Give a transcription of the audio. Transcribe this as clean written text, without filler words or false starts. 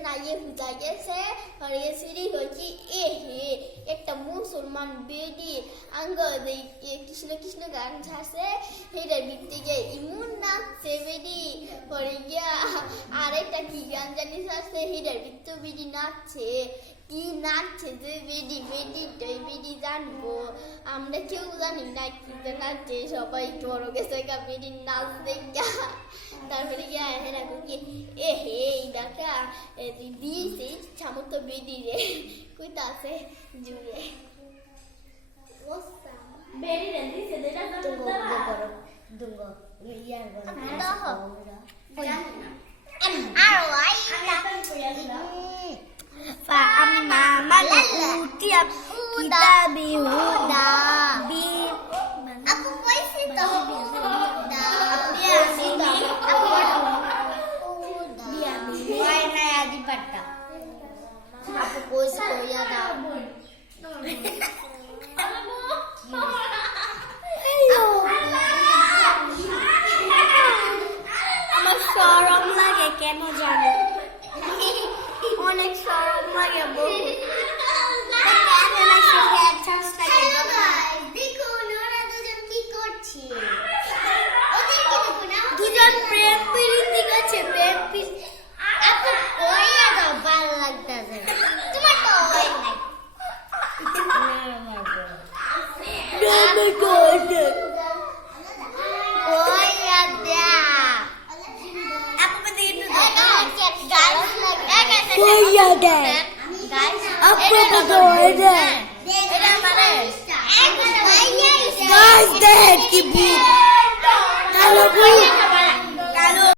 কিছুদিন আগে হুজা গেছে আর এই সিরি হচ্ছে একটা মুসলমান বেডি আঙ্গ কৃষ্ণ কৃষ্ণ গান ছাড়ছে সেটা বিকতে গিয়ে ইমন নাচছে বেডি পরে গিয়া আরেকটা কি গান জানি ছাড়ছে সেটার বিকতে বেডি নাচছে কি নাচছে যে বেডি জানবো আমরা কেউ জানি না কি নাচছে সবাই বড় গেছে বেডির নাচ দেখা তারপরে গিয়া এরকম কি দেখা দিয়েছে সামর্থ্য বেডি রে কইতা আছে জুড়ে বেডি রে দিছে যেটা করো দুঙ্গ ইয়ার বড় আর ওই فأما من أوتي كتابه aku puisi tuh aku puisi tuh ya dah আমার শরম লাগে কেন জানো অনেক শরম লাগে বহু দুজন প্রেম প্রীতি করছে প্রেম aku koya dah balak dah cuma tuh koya dah aku begitu guys koya dah guys aku begitu guys deh ibu kalau bu